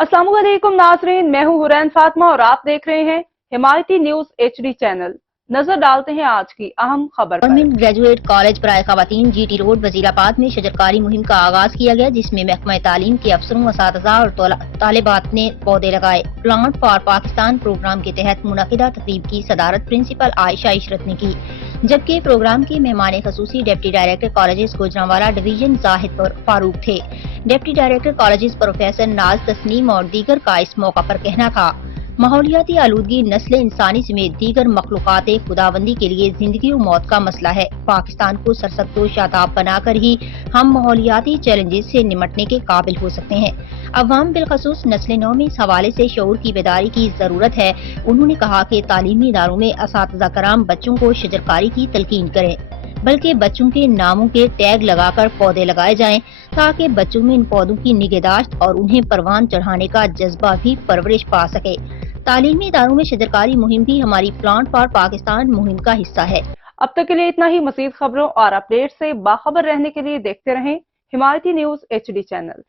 अस्सलाम वालेकुम नाज़रीन, मैं हूँ हुरैन फातिमा और आप देख रहे हैं हिमायती न्यूज HD चैनल। नजर डालते हैं आज की अहम खबर पर। गवर्नमेंट ग्रेजुएट कॉलेज बराए खवातीन GT रोड वजीराबाद में शजरकारी मुहिम का आगाज किया गया, जिसमें महकमा तालीम के अफसरों, असातिज़ा और तालिबात ने पौधे लगाए। प्लांट फॉर पाकिस्तान प्रोग्राम के तहत मुनक़िदा तक़रीब की सदारत प्रिंसिपल आयशा इशरत ने की, जबकि प्रोग्राम के मेहमान खसूसी deputy director colleges Gujranwala division Zahid Farooq थे। डिप्टी डायरेक्टर कॉलेजेस प्रोफेसर नाज तस्नीम और दीगर का इस मौका पर कहना था, माहौलियाती आलूदगी नस्ल इंसानी समेत दीगर मखलूक़ात खुदाबंदी के लिए जिंदगी और मौत का मसला है। पाकिस्तान को सरसब्ज़ शादाब बनाकर ही हम माहौलियाती चैलेंजेस से निमटने के काबिल हो सकते हैं। अवाम बिलखसूस नस्ल नौ में इस हवाले से शऊर की बेदारी की जरूरत है। उन्होंने कहा कि तालीमी इदारों में असातिज़ा कराम बच्चों को शजरकारी की तलकीन करें, बल्कि बच्चों के नामों के टैग लगाकर पौधे लगाए जाएं, ताकि बच्चों में इन पौधों की निगहदाश्त और उन्हें परवान चढ़ाने का जज्बा भी परवरिश पा सके। तालीमी इदारों में शजरकारी मुहिम भी हमारी प्लांट फॉर पाकिस्तान मुहिम का हिस्सा है। अब तक के लिए इतना ही। मज़ीद खबरों और अपडेट से बाखबर रहने के लिए देखते रहें हिमायती न्यूज HD चैनल।